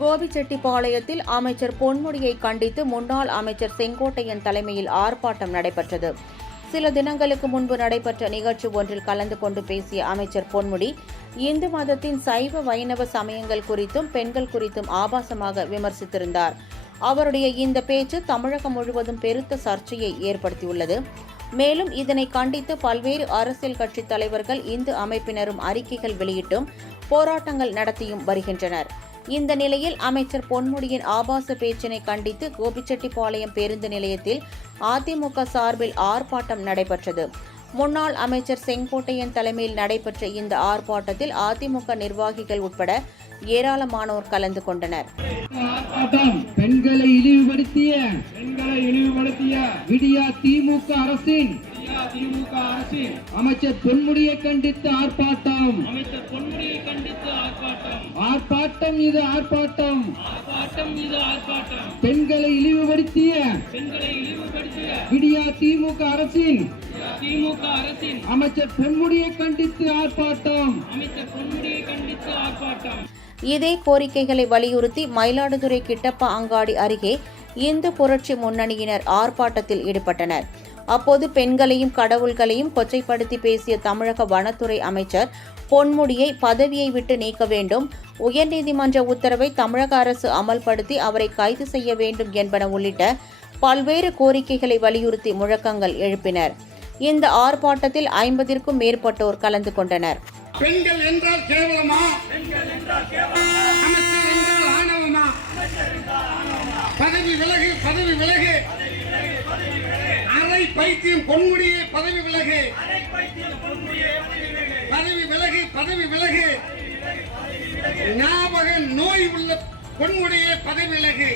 கோபிச்செட்டிப்பாளையத்தில் அமைச்சர் பொன்முடியை கண்டித்து முன்னாள் அமைச்சர் செங்கோட்டையன் தலைமையில் ஆர்ப்பாட்டம் நடைபெற்றது. சில தினங்களுக்கு முன்பு நடைபெற்ற நிகழ்ச்சி ஒன்றில் கலந்து கொண்டு பேசிய அமைச்சர் பொன்முடி, இந்து மதத்தின் சைவ வைணவ சமயங்கள் குறித்தும் பெண்கள் குறித்தும் ஆபாசமாக விமர்சித்திருந்தார். அவருடைய இந்த பேச்சு தமிழகம் முழுவதும் பெருத்த சர்ச்சையை ஏற்படுத்தியுள்ளது. மேலும் இதனை கண்டித்து பல்வேறு அரசியல் கட்சி தலைவர்கள், இந்து அமைப்பினரும் அறிக்கைகள் வெளியிட்டும் போராட்டங்கள் நடத்தியும் வருகின்றனர். இந்த நிலையில் அமைச்சர் பொன்முடியின் ஆபாச பேச்சினை கண்டித்து கோபிச்செட்டிப்பாளையம் பேருந்து நிலையத்தில் அதிமுக சார்பில் ஆர்ப்பாட்டம் நடைபெற்றது. முன்னாள் அமைச்சர் செங்கோட்டையன் தலைமையில் நடைபெற்ற இந்த ஆர்ப்பாட்டத்தில் அதிமுக நிர்வாகிகள் உட்பட ஏராளமானோர் கலந்து கொண்டனர். பெண்களை இழிவுபடுத்திய விடியா திமுக அரசின் அமைச்சர் பொன்முடியை கண்டித்து ஆர்ப்பாட்டம். ஆர்ப்பாட்டம் இது ஆர்ப்பாட்டம். பெண்களை இழிவுபடுத்திய விடியா திமுக அரசின் அமைச்சர் பொன்முடியை கண்டித்து ஆர்ப்பாட்டம். இதே கோரிக்கைகளை வலியுறுத்தி மயிலாடுதுறை கிட்டப்பா அங்காடி அருகே இந்து புரட்சி முன்னணியினர் ஆர்ப்பாட்டத்தில் ஈடுபட்டனர். அப்போது பெண்களையும் கடவுள்களையும் கொச்சைப்படுத்தி பேசிய தமிழக வனத்துறை அமைச்சர் பொன்முடியை பதவியை விட்டு நீக்க வேண்டும், உயர்நீதிமன்ற உத்தரவை தமிழக அரசு அமல்படுத்தி அவரை கைது செய்ய வேண்டும் என்பன உள்ளிட்ட பல்வேறு கோரிக்கைகளை வலியுறுத்தி முழக்கங்கள் எழுப்பினர். இந்த ஆர்ப்பாட்டத்தில் 50க்கும் மேற்பட்டோர் கலந்து கொண்டனர். பெண்கள் என்றால் கேவலமா? அமைச்சர் என்றால் ஆணவமா? பதவி விலகு, பதவி விலகு. அரை பைத்தியம் பொன்முடியே பதவி விலகு. பதவி விலகு, பதவி விலகு. ஞாபக நோய் உள்ள பொன்முடியே பதவி விலகு.